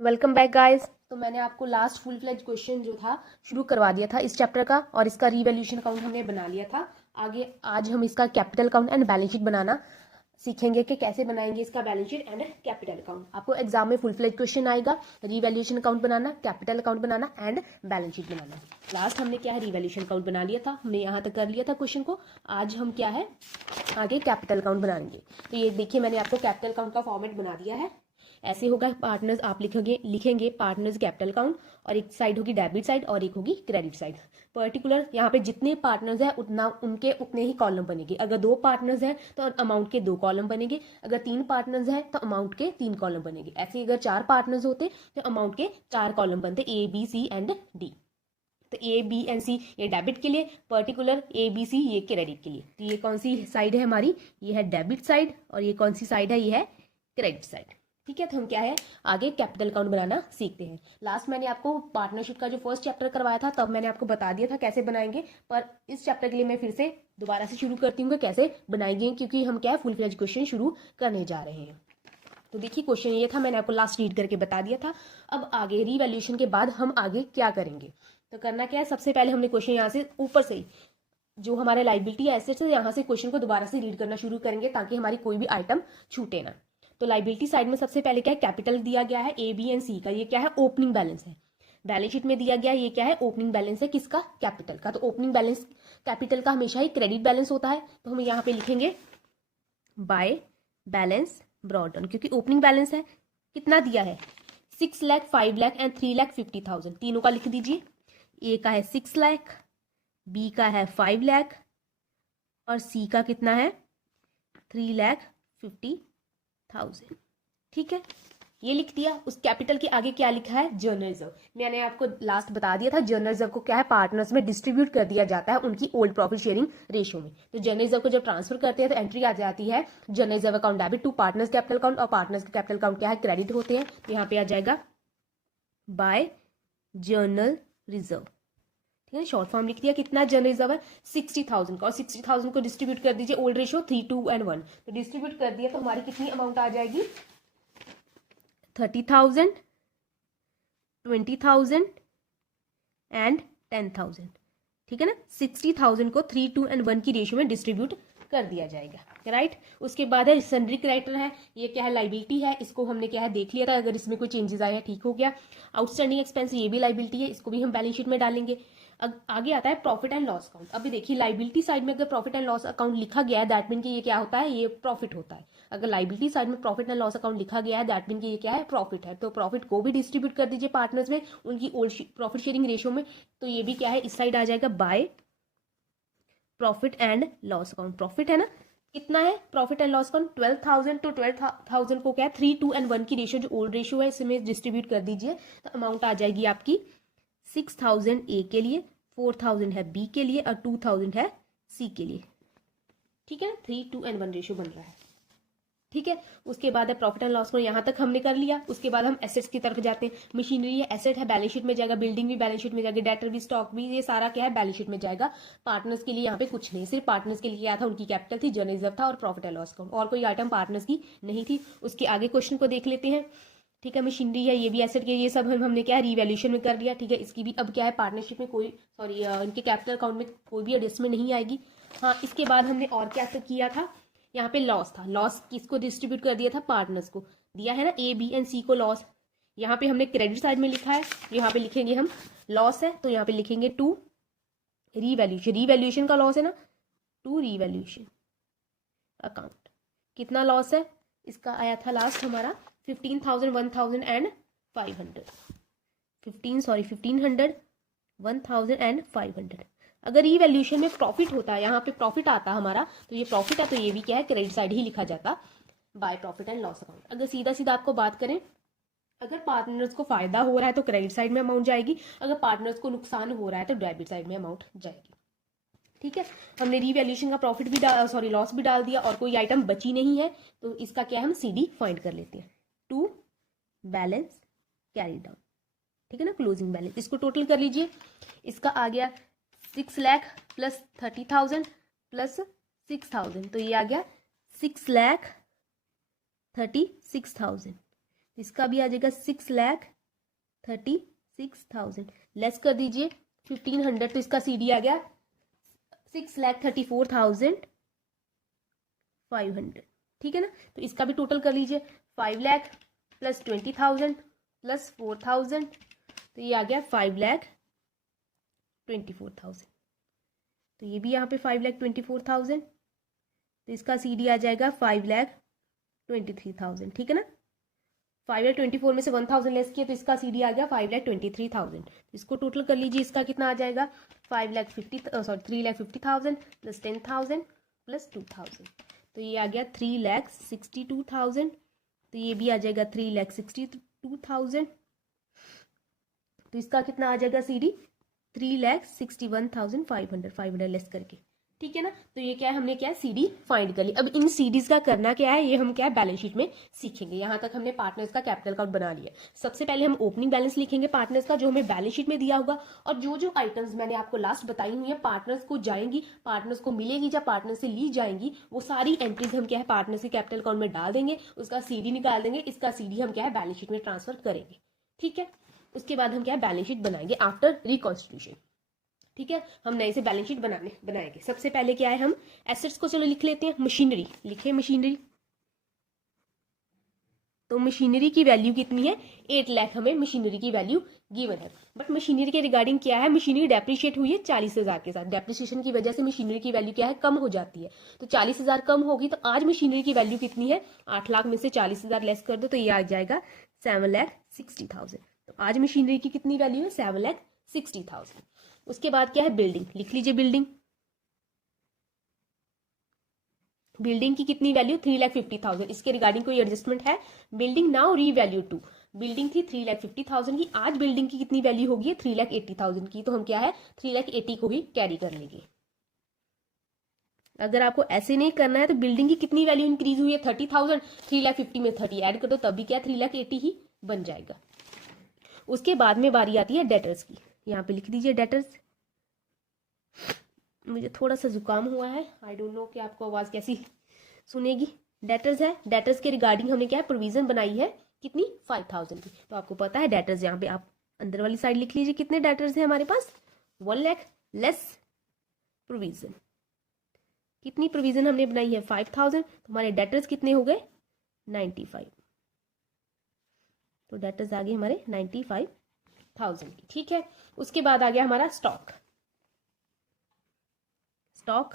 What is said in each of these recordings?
Welcome back guys. तो मैंने आपको लास्ट फुल फ्लेज क्वेश्चन जो था शुरू करवा दिया था इस चैप्टर का, और इसका रीवैल्यूएशन अकाउंट हमने बना लिया था। आगे आज हम इसका capital account and balance sheet बनाना सीखेंगे कि कैसे बनाएंगे इसका balance sheet and capital account. आपको एग्जाम में फुल फ्लेज क्वेश्चन आएगा, रीवैल्यूएशन अकाउंट बनाना, कैपिटल अकाउंट बनाना एंड बैलेंस शीट बनाना। लास्ट हमने क्या है, रीवैल्यूएशन अकाउंट बना लिया था, हमने यहाँ तक कर लिया था क्वेश्चन को। आज हम क्या है, आगे कैपिटल अकाउंट बनाएंगे। तो ये देखिए, मैंने आपको कैपिटल अकाउंट का फॉर्मेट बना दिया है। ऐसे होगा, पार्टनर्स आप लिखेंगे पार्टनर्स कैपिटल अकाउंट, और एक साइड होगी डेबिट साइड और एक होगी क्रेडिट साइड। पर्टिकुलर यहाँ पे जितने पार्टनर्स है उतना उनके उतने ही कॉलम बनेंगे। अगर 2 पार्टनर्स हैं तो अमाउंट के 2 कॉलम बनेंगे, अगर 3 पार्टनर्स हैं तो अमाउंट के 3 कॉलम बनेंगे। ऐसे अगर 4 पार्टनर्स होते तो अमाउंट के 4 कॉलम बनते, A B C and D. तो ए बी एंड सी ये डेबिट के लिए, पर्टिकुलर ए बी सी ये क्रेडिट के लिए। तो ये कौन सी साइड है हमारी, ये है डेबिट साइड, और ये कौन सी साइड है, ये है क्रेडिट साइड। ठीक है, तो हम क्या है आगे कैपिटल अकाउंट बनाना सीखते हैं। लास्ट मैंने आपको पार्टनरशिप का जो फर्स्ट चैप्टर करवाया था तब मैंने आपको बता दिया था कैसे बनाएंगे, पर इस चैप्टर के लिए मैं फिर से दोबारा से शुरू करती हूँ कि कैसे बनाएंगे, क्योंकि हम क्या है फुल फ्लेज क्वेश्चन शुरू करने जा रहे हैं। तो देखिए, क्वेश्चन ये था, मैंने आपको लास्ट रीड करके बता दिया था। अब आगे रीवैल्यूएशन के बाद हम आगे क्या करेंगे, तो करना क्या है, सबसे पहले हमने क्वेश्चन यहाँ से ऊपर से ही जो हमारे लाइबिलिटी एसेट्स है यहाँ से क्वेश्चन को दोबारा से रीड करना शुरू करेंगे ताकि हमारी कोई भी आइटम छूटे ना। तो लाइबिलिटी साइड में सबसे पहले क्या है, कैपिटल दिया गया है ए बी एंड सी का, ये क्या है ओपनिंग बैलेंस है। बैलेंस शीट में दिया गया है, ये क्या है ओपनिंग बैलेंस है, किसका, कैपिटल का। तो ओपनिंग बैलेंस कैपिटल का हमेशा ही क्रेडिट बैलेंस होता है, तो हम यहाँ पे लिखेंगे बाय बैलेंस ब्रॉट डाउन, क्योंकि ओपनिंग बैलेंस है। कितना दिया है, 6 लाख, 5 लाख एंड 3,50,000, तीनों का लिख दीजिए। ए का है 6 लाख, बी का है 5 लाख और सी का कितना है 3,50,000। ठीक है, ये लिख दिया। उस कैपिटल के आगे क्या लिखा है, जर्नल रिजर्व। मैंने आपको लास्ट बता दिया था, जर्नल रिजर्व को क्या है पार्टनर्स में डिस्ट्रीब्यूट कर दिया जाता है उनकी ओल्ड प्रॉफिट शेयरिंग रेशियो में। तो जर्नल रिजर्व को जब ट्रांसफर करते हैं तो एंट्री आ जाती है journal reserve account debit to partners capital account, और पार्टनर्स के कैपिटल अकाउंट क्या है क्रेडिट होते हैं। तो यहाँ पे आ जाएगा बाय जर्नल रिजर्व। ठीक है, शॉर्ट फॉर्म लिख दिया। कितना जर्नल रिजर्व है 60,000 का, और 60,000 को डिस्ट्रीब्यूट कर दीजिए ओल्ड रेशियो 3, 2 एंड 1। तो डिस्ट्रीब्यूट कर दिया तो हमारी कितनी अमाउंट आ जाएगी 30,000, 20,000 एंड 10,000। ठीक है ना, 60,000 को 3, 2 एंड 1 की रेशियो में डिस्ट्रीब्यूट कर दिया जाएगा। राइट, उसके बाद है सन्ड्री क्रेडिटर है, ये क्या है लाइबिलिटी है, इसको हमने क्या है देख लिया था, अगर इसमें कोई चेंजेस आया ठीक हो गया। आउटस्टैंडिंग एक्सपेंस ये भी लाइबिलिटी है, इसको भी हम बैलेंस शीट में डालेंगे। आगे आता है प्रॉफिट एंड लॉस अकाउंट। अभी देखिए, लाइबिलिटी साइड में अगर प्रॉफिट एंड लॉस अकाउंट लिखा गया है दैट मीन कि ये क्या होता है, ये प्रॉफिट होता है। अगर लाइबिलिटी साइड में प्रॉफिट एंड लॉस अकाउंट लिखा गया है दैट मीन कि ये क्या है प्रॉफिट है, तो प्रॉफिट को भी डिस्ट्रीब्यूट कर दीजिए पार्टनर्स में उनकी ओल्ड प्रॉफिट शेयरिंग रेशियो में। तो ये भी क्या है इस साइड आ जाएगा by profit and loss account. Profit है ना, कितना है प्रॉफिट एंड लॉस अकाउंट 12,000, तो 12,000 को क्या है 3, 2 एंड 1 की रेशियो जो ओल्ड रेशियो है इसमें डिस्ट्रीब्यूट कर दीजिए। तो अमाउंट आ जाएगी आपकी 6,000 ए के लिए, 4,000 है बी के लिए और 2,000 है सी के लिए। ठीक है, 3, 2 एंड 1 रेशियो बन रहा है। ठीक है, उसके बाद है प्रॉफिट एंड लॉस को, यहाँ तक हमने कर लिया। उसके बाद हम एसेट्स की तरफ जाते हैं। मशीनरी है, एसेट है, बैलेंस शीट में जाएगा, बिल्डिंग भी बैलेंस शीट में जाएगी, डेटर भी, स्टॉक भी, ये सारा क्या है बैलेंस शीट में जाएगा। पार्टनर्स के लिए यहाँ पे कुछ नहीं, सिर्फ पार्टनर्स के लिए क्या था उनकी कैपिटल थी, जर्नल रिजर्व था और प्रॉफिट एंड लॉस अकाउंट, और कोई आइटम पार्टनर्स की नहीं थी। उसके आगे क्वेश्चन को देख लेते हैं। ठीक है, मशीनरी है, ये भी एसेट के, ये सब हमने क्या है रीवैल्यूएशन में कर लिया। ठीक है, इसकी भी अब क्या है पार्टनरशिप में कोई इनके कैपिटल अकाउंट में कोई भी एडजस्टमेंट नहीं आएगी। हाँ, इसके बाद हमने और क्या किया था, यहाँ पे लॉस था। लॉस किसको डिस्ट्रीब्यूट कर दिया था, पार्टनर्स को दिया है ना, ए बी एंड सी को लॉस। यहाँ पे हमने क्रेडिट साइड में लिखा है, यहाँ पे लिखेंगे हम लॉस है तो यहाँ पे लिखेंगे टू रीवैल्यूएशन, रीवैल्यूएशन का लॉस है ना, टू रीवैल्यूएशन अकाउंट। कितना लॉस है इसका आया था लास्ट हमारा 15,000, 1,000 एंड 500, 1500, 1,000 एंड 500। अगर रीवैल्यूएशन में प्रॉफिट होता है, यहाँ पे प्रॉफिट आता हमारा, तो ये प्रॉफिट है तो ये भी क्या है क्रेडिट साइड ही लिखा जाता by profit and loss account. अगर सीधा सीधा आपको बात करें, अगर पार्टनर्स को फायदा हो रहा है तो क्रेडिट साइड में अमाउंट जाएगी, अगर पार्टनर्स को नुकसान हो रहा है तो डेबिट साइड में अमाउंट जाएगी। ठीक है, हमने रीवैल्यूएशन का प्रॉफिट भी लॉस भी डाल दिया और कोई आइटम बची नहीं है, तो इसका क्या हम CD फाइंड कर लेते हैं, टू बैलेंस कैरी डाउन। ठीक है ना, क्लोजिंग बैलेंस, इसको टोटल कर लीजिए। इसका आ गया 6 लाख प्लस 30,000 प्लस 6,000, तो ये आ गया 6,36,000। इसका भी आ जाएगा 6,36,000, लेस कर दीजिए 1,500, तो इसका CD आ गया 6,34,500, ठीक है ना। तो इसका भी टोटल कर लीजिए, 5 लाख प्लस 20,000 प्लस 4,000, तो ये आ गया 5,24,000। तो ये भी यहाँ पे 5,24,000, तो इसका CD आ जाएगा 5,23,000, ठीक है ना। 5,24,000 में से 1,000 लेस किया तो इसका CD आ गया 5,23,000। इसको टोटल कर लीजिए, इसका कितना आ जाएगा 3,50,000 प्लस 10,000 प्लस 2,000, तो ये आ गया 3,62,000। तो ये भी आ जाएगा 3,62,000। तो इसका कितना आ जाएगा CD 3,61,500, 500 लेस करके, ठीक है ना। तो ये क्या है, हमने क्या है CD फाइंड कर ली। अब इन CDs का करना क्या है, ये हम क्या है बैलेंस शीट में सीखेंगे। यहाँ तक हमने पार्टनर्स का कैपिटल अकाउंट बना लिया। सबसे पहले हम ओपनिंग बैलेंस लिखेंगे पार्टनर्स का, जो हमें बैलेंस शीट में दिया होगा, और जो जो आइटम्स मैंने आपको लास्ट बताई हुई है पार्टनर्स को जाएंगी, पार्टनर्स को मिलेगी, जब पार्टनर से ली जाएंगी, वो सारी एंट्रीज हम क्या है पार्टनर्स के कैपिटल अकाउंट में डाल देंगे, उसका CD निकाल देंगे, इसका CD हम क्या है बैलेंस शीट में ट्रांसफर करेंगे, ठीक है। उसके बाद हम क्या है बैलेंस शीट बनाएंगे आफ्टर रिकॉन्स्टिट्यूशन, ठीक है। हम नए से बैलेंस शीट बनाएंगे। सबसे पहले क्या है, हम एसेट्स को चलो लिख लेते हैं। मशीनरी लिखे, मशीनरी, तो मशीनरी की वैल्यू कितनी है 8 लाख, हमें मशीनरी की वैल्यू गिवन है। बट मशीनरी के रिगार्डिंग क्या है, मशीनरी डेप्रिशिएट हुई है 40,000 के साथ, डेप्रिसिएशन की वजह से मशीनरी की वैल्यू क्या है कम हो जाती है। तो 40,000 कम होगी, तो आज मशीनरी की वैल्यू कितनी है 8 लाख में से 40,000 लेस कर दो, तो ये आ जाएगा 7,60,000। तो आज मशीनरी की कितनी वैल्यू है 7,60,000। उसके बाद क्या है बिल्डिंग, लिख लीजिए बिल्डिंग। बिल्डिंग की कितनी वैल्यू 3,50,000, इसके रिगार्डिंग कोई एडजस्टमेंट है। Building now revalue to, building थी 3,50,000 की, आज बिल्डिंग की कितनी वैल्यू होगी 3,80,000 की, तो हम क्या है 3,80,000 को ही कैरी कर लेंगे। अगर आपको ऐसे नहीं करना है तो बिल्डिंग की कितनी वैल्यू इंक्रीज हुई है 30,000, 3,50,000 में 30 ऐड कर दो, तब भी क्या 3,80,000 ही बन जाएगा। उसके बाद में बारी आती है डेटर्स की, यहाँ पे लिख दीजिए डेटर्स। मुझे थोड़ा सा जुकाम हुआ है, आई डोंट नो कि आपको आवाज कैसी सुनेगी। डेटर्स है, डेटर्स के रिगार्डिंग हमने क्या है प्रोविजन बनाई है कितनी 5,000 की, तो आपको पता है डेटर्स, यहाँ पे आप अंदर वाली साइड लिख लीजिए कितने डेटर्स हैं हमारे पास 1 लाख लेस प्रोविजन। कितनी प्रोविजन हमने बनाई है 5,000, तो हमारे डेटर्स कितने हो गए 95, तो डेटर्स आ गए हमारे 95,000 की, ठीक है। उसके बाद आ गया हमारा स्टॉक। स्टॉक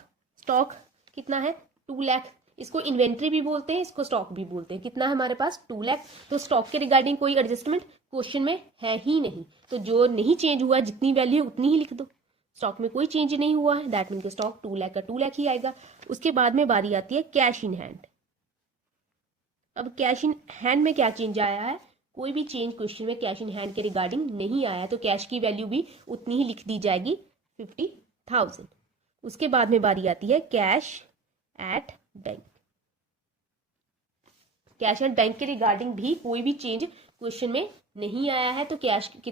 कितना है 2 लाख, इसको इन्वेंट्री भी बोलते हैं, इसको स्टॉक भी बोलते हैं। कितना है हमारे पास 2 लाख। तो स्टॉक के रिगार्डिंग कोई एडजस्टमेंट क्वेश्चन में है ही नहीं, तो जो नहीं चेंज हुआ जितनी वैल्यू उतनी ही लिख दो। स्टॉक में कोई चेंज नहीं हुआ है, दैट मीन के स्टॉक 2 लाख का 2 लाख ही आएगा। उसके बाद में बारी आती है कैश इन हैंड। अब कैश इन हैंड में क्या चेंज आया है, कोई भी चेंज क्वेश्चन में कैश इन हैंड के रिगार्डिंग नहीं आया, तो कैश की वैल्यू भी उतनी ही लिख दी जाएगी 50,000। उसके बाद में बारी आती है cash at bank. Cash at bank के रिगार्डिंग भी कोई भी चेंज क्वेश्चन में नहीं आया है, तो कैश एट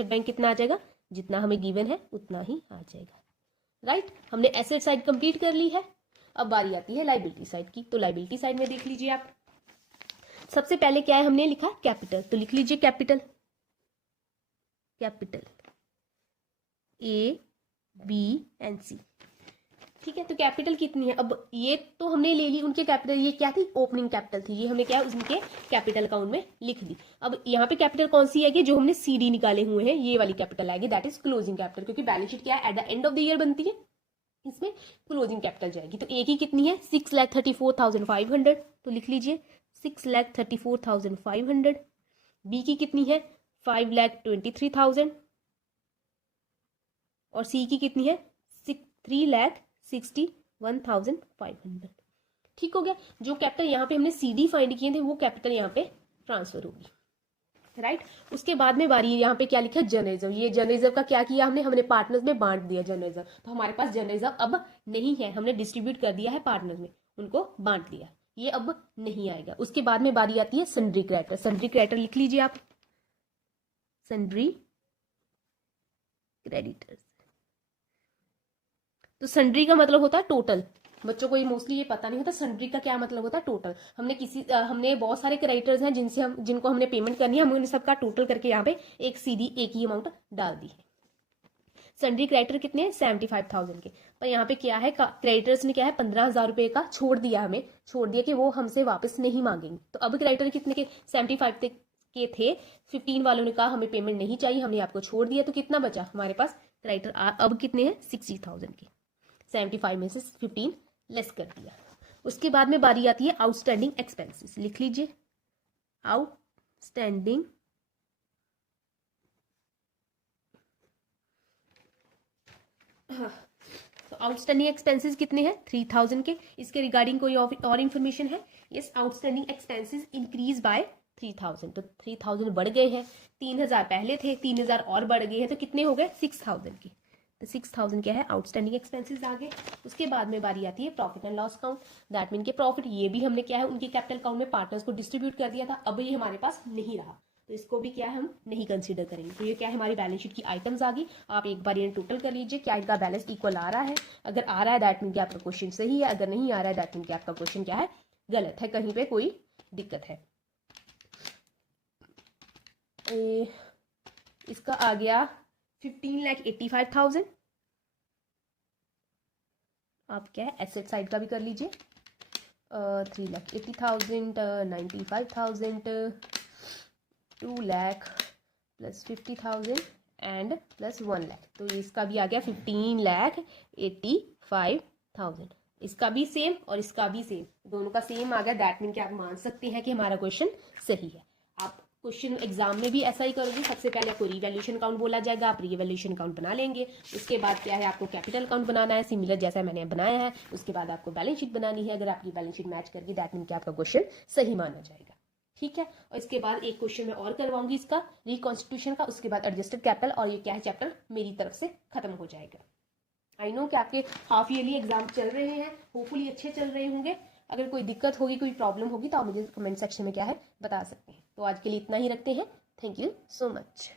बैंक कितना आ जाएगा, जितना हमें गिवन है उतना ही आ जाएगा, राइट। हमने एसेट साइड कंप्लीट कर ली है। अब बारी आती है लाइबिलिटी साइड की, तो लाइबिलिटी साइड में देख लीजिए आप। सबसे पहले क्या है हमने लिखा कैपिटल, तो लिख लीजिए capital A B and C, ठीक है। तो कैपिटल कितनी है, अब ये तो हमने ले ली उनके कैपिटल, ये क्या थी ओपनिंग कैपिटल थी, ये हमने क्या उनके कैपिटल अकाउंट में लिख दी। अब यहाँ पे कैपिटल कौन सी आएगी, जो हमने CD निकाले हुए हैं ये वाली कैपिटल आएगी, दैट इज क्लोजिंग कैपिटल, क्योंकि बैलेंस शीट क्या है at the end of the year बनती है, इसमें क्लोजिंग कैपिटल जाएगी। तो A की कितनी है 6,34,500, तो लिख लीजिए 6,34,500। B की कितनी है 5,23,000 और C की कितनी है 3,61,500। ठीक हो गया। जो कैपिटल यहाँ पे हमने CD फाइंड किए थे वो कैपिटल यहाँ पे ट्रांसफर होगी, राइट। उसके बाद में बारी यहाँ पे क्या लिखा जनरल रिजर्व। ये जनरल रिजर्व का क्या किया हमने पार्टनर्स में बांट दिया जनरल रिजर्व, तो हमारे पास जनरल रिजर्व अब नहीं है, हमने डिस्ट्रीब्यूट कर दिया है पार्टनर्स में, उनको बांट दिया, ये अब नहीं आएगा। उसके बाद में बारी आती है सन्ड्री क्रेडिटर। सन्ड्री क्रेडिटर लिख लीजिए आप, सन्ड्री क्रेडिटर्स। तो सन्ड्री का मतलब होता है टोटल, बच्चों को ये मोस्टली ये पता नहीं होता सन्ड्री का क्या मतलब होता है, टोटल। हमने बहुत सारे क्रेडिटर्स हैं जिनको हमने पेमेंट करनी है, हमने सबका टोटल करके यहाँ पे एक सीधी एक ही अमाउंट डाल दी है। सन्ड्री क्रेडिटर कितने हैं, 75,000 के। पर यहाँ पे क्या है, क्रेडिटर्स ने क्या है 15,000 रुपए का छोड़ दिया, हमें छोड़ दिया कि वो हमसे वापस नहीं मांगेंगे। तो अब क्रेडिटर कितने के, 75 के थे, 15 वालों ने कहा हमें पेमेंट नहीं चाहिए, हमने आपको छोड़ दिया, तो कितना बचा हमारे पास क्रेडिटर अब कितने हैं, 60,000 के। 75 में से 15 लेस कर दिया। उसके बाद में बारी आती है आउटस्टैंडिंग एक्सपेंसेस। लिख लीजिए आउटस्टैंडिंग तो आउटस्टैंडिंग एक्सपेंसेस कितने हैं, 3,000 के। इसके रिगार्डिंग कोई और इन्फॉर्मेशन है, yes, outstanding expenses increase by 3,000, तो 3,000 बढ़ गए हैं। 3,000 पहले थे, 3,000 और बढ़ गए हैं, तो कितने हो गए 6,000 के। तो 6,000 क्या है, आउटस्टैंडिंग एक्सपेंसेस आ गए। उसके बाद में बारी आती है profit and loss account. That mean के प्रॉफिट ये भी हमने क्या है उनके कैपिटल अकाउंट में पार्टनर्स को डिस्ट्रीब्यूट कर दिया था, अब ये हमारे पास नहीं रहा, तो इसको भी क्या है हम नहीं कंसीडर करेंगे। तो ये क्या है, हमारी बैलेंस शीट की आइटम्स आ गई। आप एक बार ये टोटल कर लीजिए, क्या इनका बैलेंस इक्वल आ रहा है। अगर आ रहा है दैट मीन कि आपका क्वेश्चन सही है, अगर नहीं आ रहा है दैट मीन कि आपका क्वेश्चन क्या है, गलत है, कहीं पे कोई दिक्कत है। इसका आ गया 15,85,000। आप क्या है एसेट साइड का भी कर लीजिए, 3,80,000, 95,000, 2 lakh plus 50,000 and plus 1 lakh. तो इसका भी आ गया 15,85,000। इसका भी सेम और इसका भी सेम, दोनों का सेम आ गया। दैट मीन कि आप मान सकते हैं कि हमारा क्वेश्चन सही है। आप क्वेश्चन एग्जाम में भी ऐसा ही करोगे, सबसे पहले आपको रीवैल्यूएशन अकाउंट बोला जाएगा, आप रीवैल्यूएशन अकाउंट बना लेंगे। उसके बाद क्या है, आपको कैपिटल अकाउंट बनाना है सिमिलर जैसा मैंने बनाया है। उसके बाद आपको बैलेंस शीट बनानी है, अगर आपकी बैलेंस शीट मैच करके दैट मीन कि आपका क्वेश्चन सही माना जाएगा। ठीक है, और इसके बाद एक क्वेश्चन मैं और करवाऊंगी इसका रिकॉन्स्टिट्यूशन का, उसके बाद एडजस्टेड कैपिटल, और ये क्या है चैप्टर मेरी तरफ से खत्म हो जाएगा। आई नो कि आपके हाफ ईयरली एग्जाम चल रहे हैं, होपफुली अच्छे चल रहे होंगे। अगर कोई दिक्कत होगी, कोई प्रॉब्लम होगी तो आप मुझे कमेंट सेक्शन में क्या है बता सकते हैं। तो आज के लिए इतना ही रखते हैं। Thank you so much.